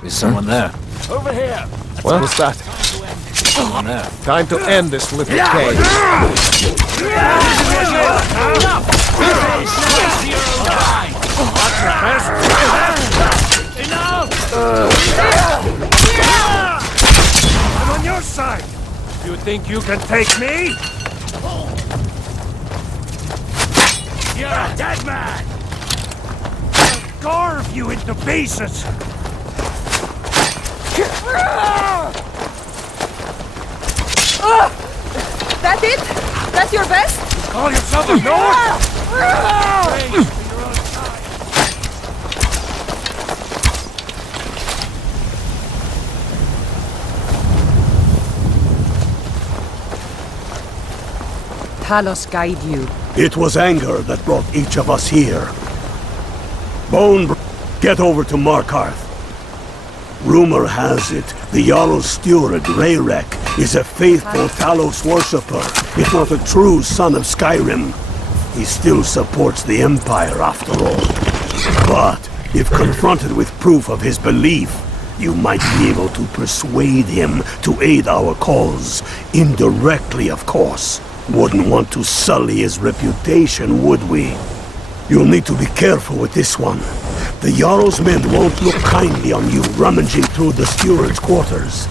There's someone there. Over here! What was that? Someone there. Time to end this little cage. I'm on your side! You think you can take me? You're a dead man! I'll carve you into pieces! That it? That's your best? Call yourself a North? Praise for your own side. Talos guide you. It was anger that brought each of us here. Bone, get over to Markarth. Rumor has it, the Jarl's steward, Rayrek, is a faithful Talos worshipper, if not a true son of Skyrim. He still supports the Empire, after all. But, if confronted with proof of his belief, you might be able to persuade him to aid our cause. Indirectly, of course. Wouldn't want to sully his reputation, would we? You'll need to be careful with this one. The Jarl's men won't look kindly on you rummaging through the steward's quarters.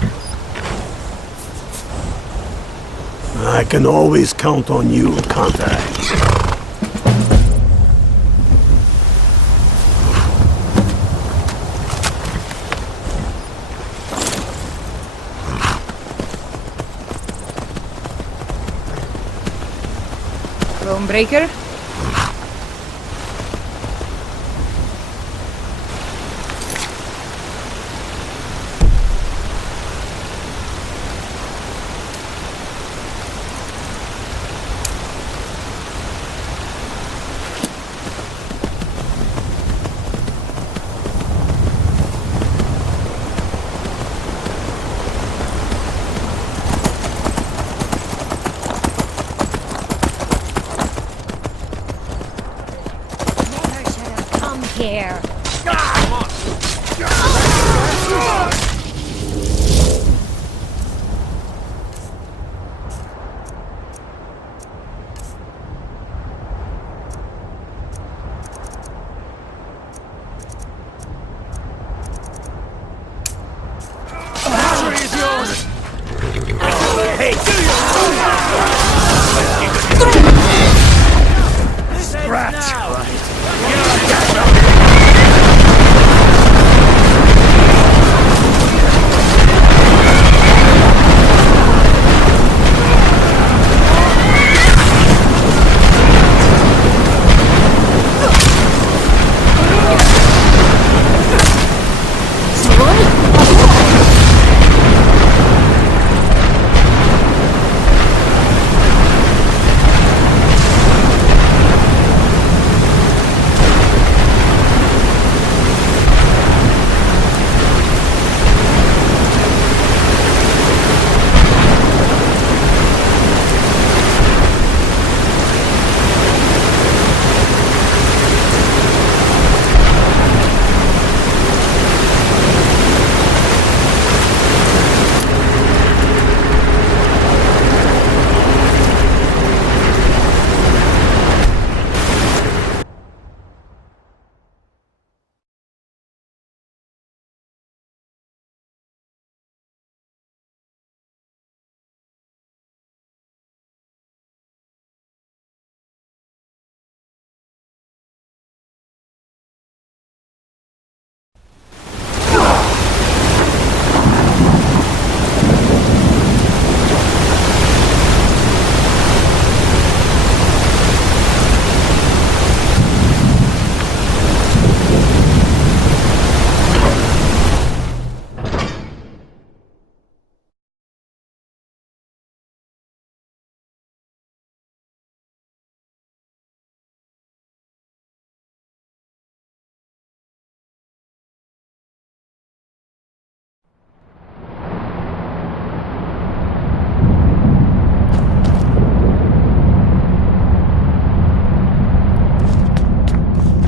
I can always count on you, can't I? Bonebreaker? Here.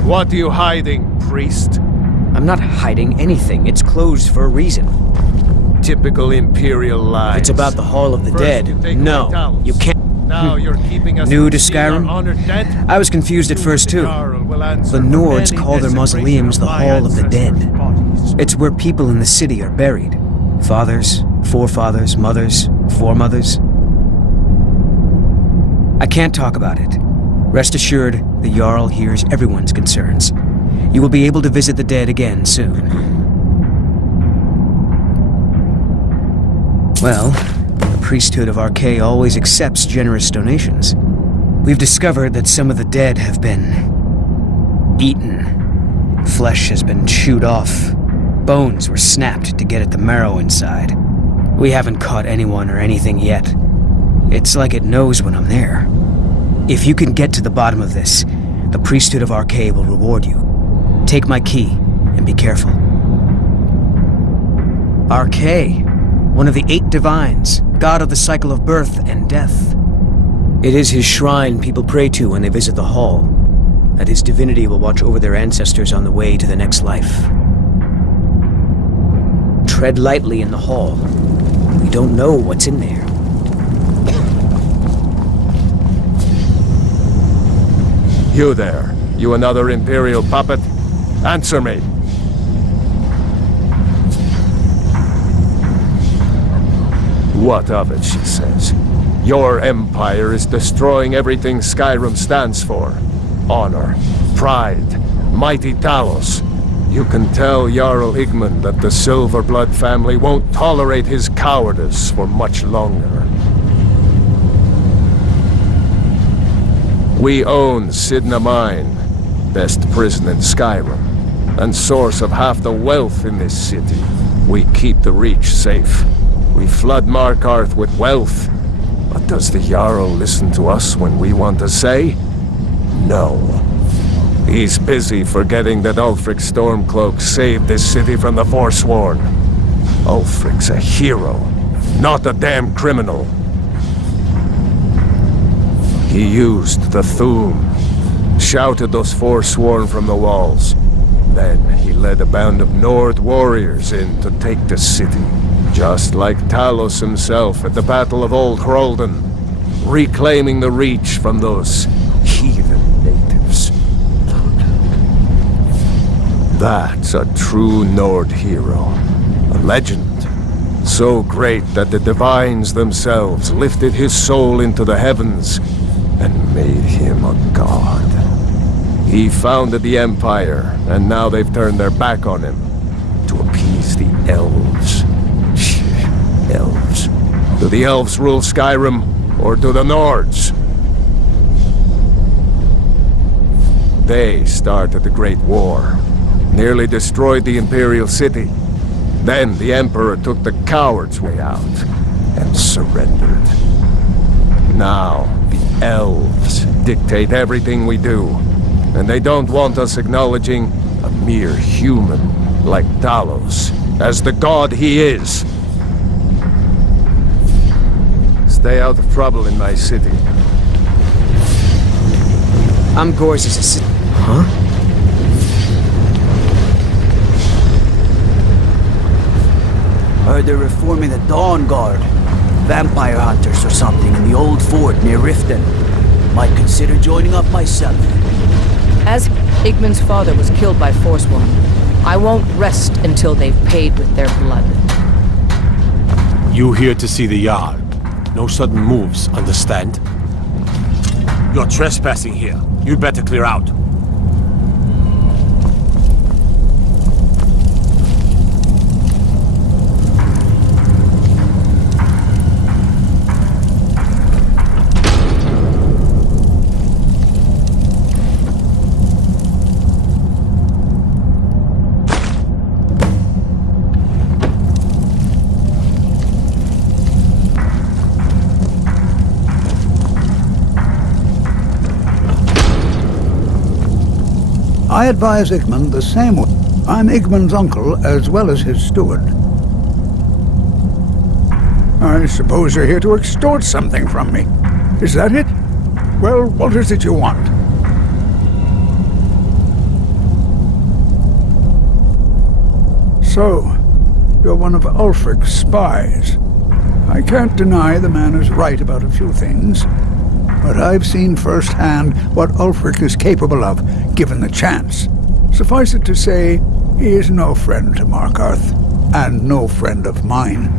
What are you hiding, priest? I'm not hiding anything. It's closed for a reason. Typical Imperial lies. It's about the Hall of the First Dead. you take No, away Talos. you can't. Now you're keeping us New from to seeing our Skyrim? honored dead? I was confused at first, too. The Nords call their mausoleums the Hall of the Dead. It's where people in the city are buried. Fathers, forefathers, mothers, foremothers. I can't talk about it. Rest assured, the Jarl hears everyone's concerns. You will be able to visit the dead again soon. Well, the priesthood of Archay always accepts generous donations. We've discovered that some of the dead have been eaten. Flesh has been chewed off. Bones were snapped to get at the marrow inside. We haven't caught anyone or anything yet. It's like it knows when I'm there. If you can get to the bottom of this, the priesthood of Archay will reward you. Take my key, and be careful. Archay, one of the 8 divines, god of the cycle of birth and death. It is his shrine people pray to when they visit the hall, and his divinity will watch over their ancestors on the way to the next life. Tread lightly in the hall. We don't know what's in there. You there. You another Imperial puppet? Answer me. What of it, she says. Your empire is destroying everything Skyrim stands for. Honor, pride, mighty Talos. You can tell Jarl Igmund that the Silverblood family won't tolerate his cowardice for much longer. We own Sidna Mine, best prison in Skyrim, and source of half the wealth in this city. We keep the Reach safe. We flood Markarth with wealth. But does the Jarl listen to us when we want to say? No. He's busy forgetting that Ulfric Stormcloaks saved this city from the Forsworn. Ulfric's a hero, not a damn criminal. He used the Thu'um, shouted those Forsworn from the walls. Then he led a band of Nord warriors in to take the city, just like Talos himself at the Battle of Old Hroldan, reclaiming the Reach from those heathen natives. That's a true Nord hero, a legend, so great that the divines themselves lifted his soul into the heavens and made him a god. He founded the Empire, and now they've turned their back on him to appease the elves. Elves. Do the elves rule Skyrim, or do the Nords? They started the Great War, nearly destroyed the Imperial City. Then the Emperor took the coward's way out and surrendered. Now, the elves dictate everything we do, and they don't want us acknowledging a mere human like Talos as the god he is. Stay out of trouble in my city. I'm Gorge's assistant. Huh? Heard they're reforming the Dawn Guard. Vampire hunters or something in the old fort near Riften. Might consider joining up myself. As Igmund's father was killed by Forsworn, I won't rest until they've paid with their blood. You here to see the Jarl. No sudden moves, understand? You're trespassing here. You'd better clear out. I advise Igmund the same way. I'm Igmund's uncle as well as his steward. I suppose you're here to extort something from me. Is that it? Well, what is it you want? So, you're one of Ulfric's spies. I can't deny the man is right about a few things, but I've seen firsthand what Ulfric is capable of, given the chance. Suffice it to say, he is no friend to Markarth, and no friend of mine.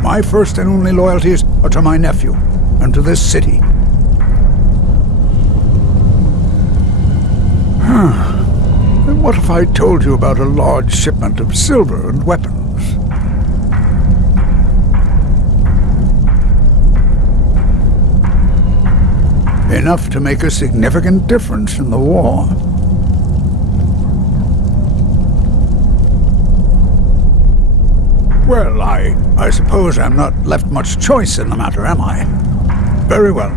My first and only loyalties are to my nephew, and to this city. Then what if I told you about a large shipment of silver and weapons? Enough to make a significant difference in the war. Well, I suppose I'm not left much choice in the matter, am I? Very well.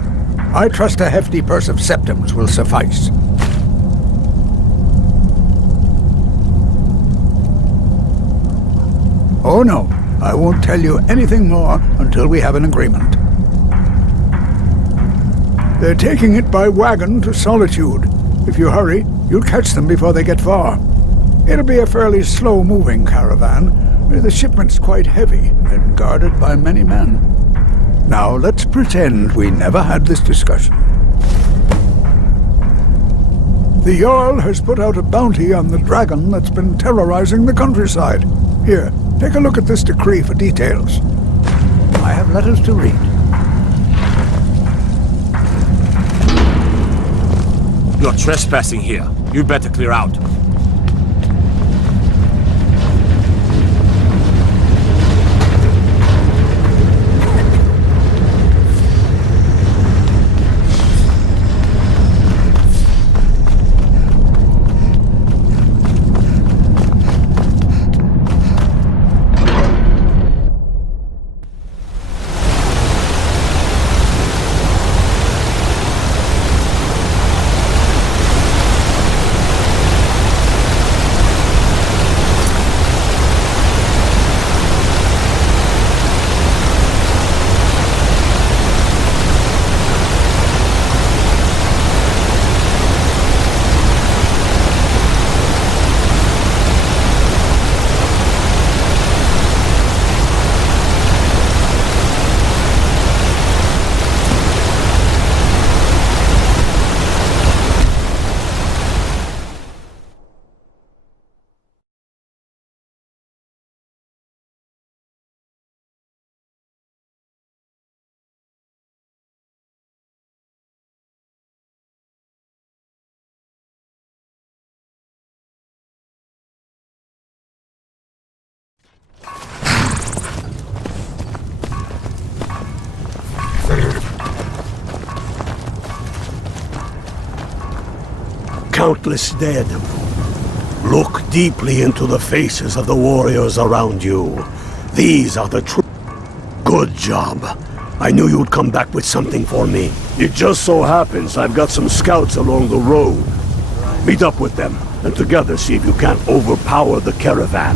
I trust a hefty purse of septims will suffice. Oh no, I won't tell you anything more until we have an agreement. They're taking it by wagon to Solitude. If you hurry, you'll catch them before they get far. It'll be a fairly slow-moving caravan. The shipment's quite heavy and guarded by many men. Now let's pretend we never had this discussion. The Jarl has put out a bounty on the dragon that's been terrorizing the countryside. Here, take a look at this decree for details. I have letters to read. You're trespassing here. You better clear out. Countless dead. Look deeply into the faces of the warriors around you. These are the true... Good job. I knew you'd come back with something for me. It just so happens I've got some scouts along the road. Meet up with them, and together see if you can't overpower the caravan.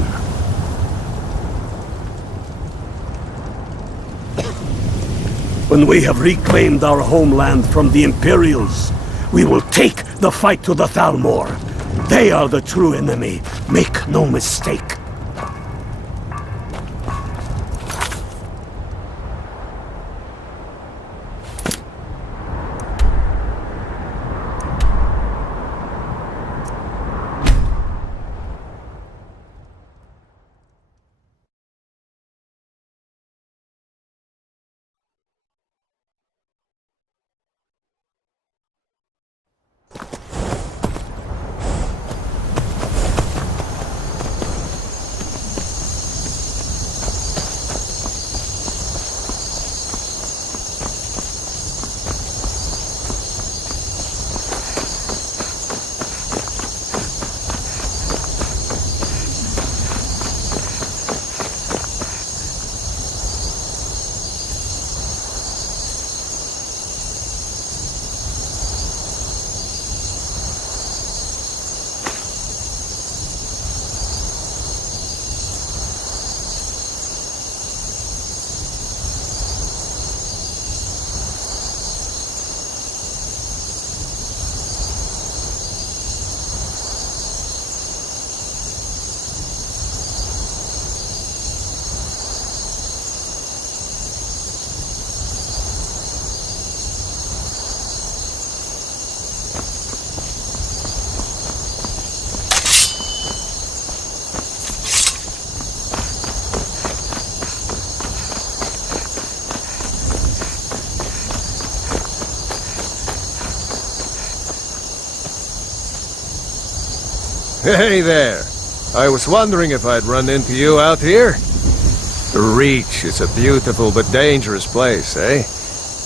When we have reclaimed our homeland from the Imperials, we will take the fight to the Thalmor. They are the true enemy. Make no mistake. Hey there. I was wondering if I'd run into you out here. The Reach is a beautiful but dangerous place, eh?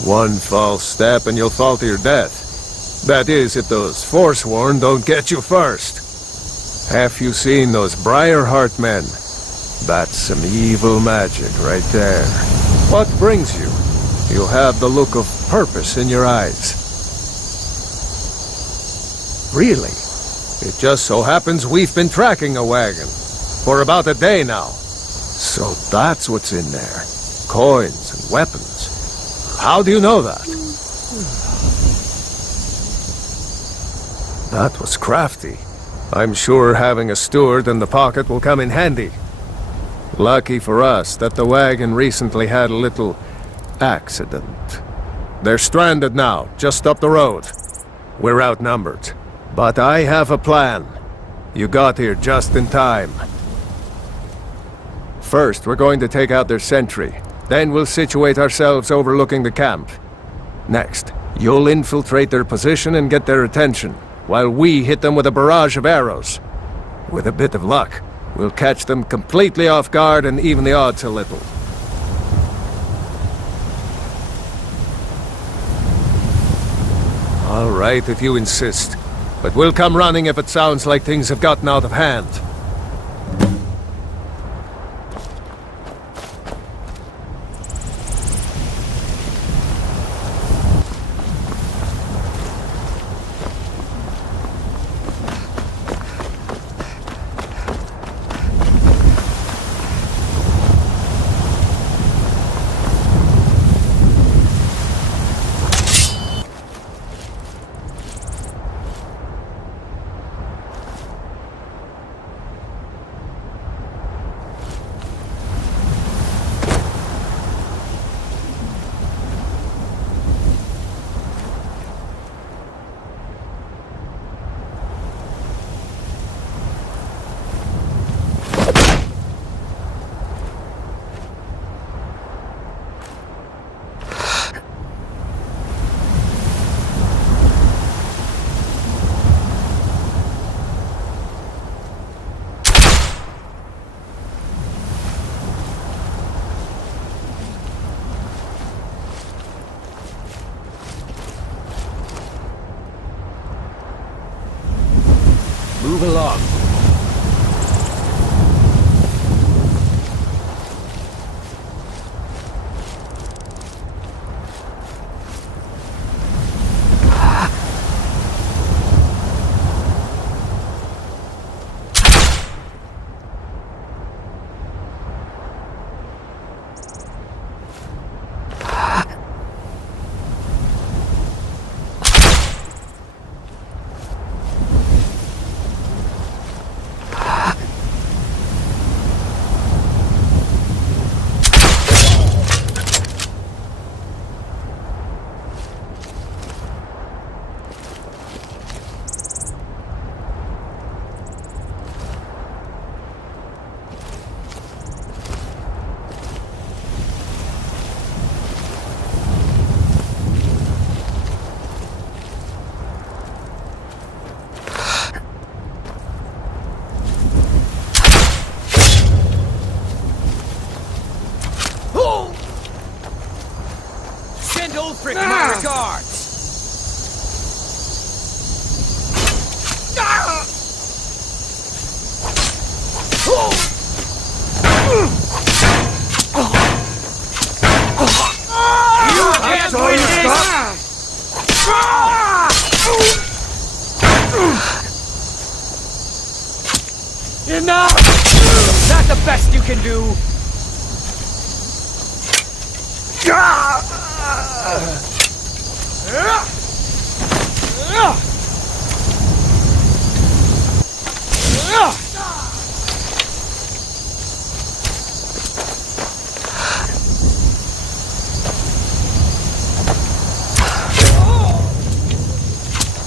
One false step and you'll fall to your death. That is, if those Forsworn don't get you first. Have you seen those Briarheart men? That's some evil magic right there. What brings you? You have the look of purpose in your eyes. Really? It just so happens we've been tracking a wagon for about a day now. So that's what's in there. Coins and weapons. How do you know that? That was crafty. I'm sure having a steward in the pocket will come in handy. Lucky for us that the wagon recently had a little accident. They're stranded now, just up the road. We're outnumbered. But I have a plan. You got here just in time. First, we're going to take out their sentry. Then we'll situate ourselves overlooking the camp. Next, you'll infiltrate their position and get their attention, while we hit them with a barrage of arrows. With a bit of luck, we'll catch them completely off guard and even the odds a little. All right, if you insist. But we'll come running if it sounds like things have gotten out of hand. Move along. My regards! You can't win this! Enough! Is that the best you can do?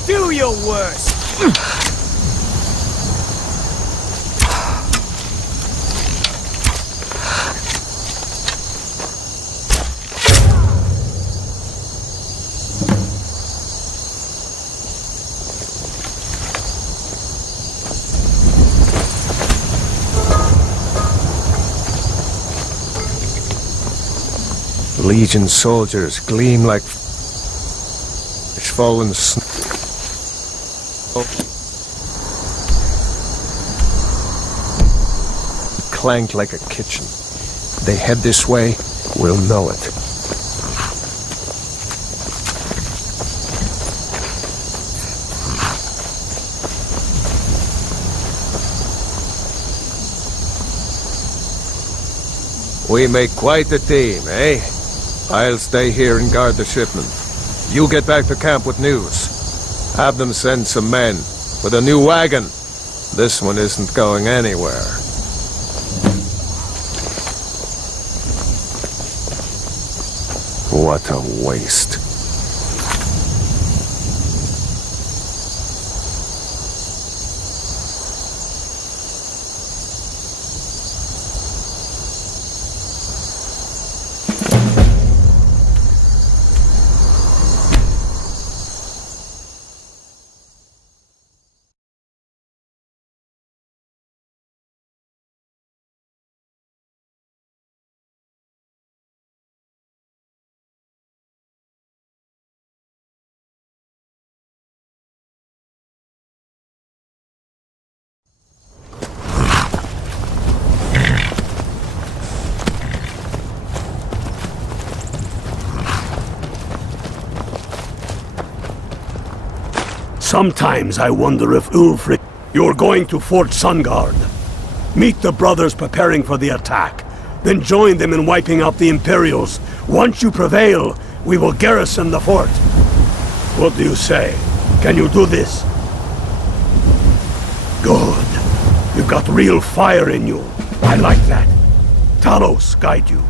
Do your worst! Legion soldiers gleam like fallen snow. Clank like a kitchen. They head this way, we'll know it. We make quite a team, eh? I'll stay here and guard the shipment. You get back to camp with news. Have them send some men with a new wagon. This one isn't going anywhere. What a waste. Sometimes I wonder if Ulfric... You're going to Fort Sungard. Meet the brothers preparing for the attack. Then join them in wiping out the Imperials. Once you prevail, we will garrison the fort. What do you say? Can you do this? Good. You've got real fire in you. I like that. Talos guide you.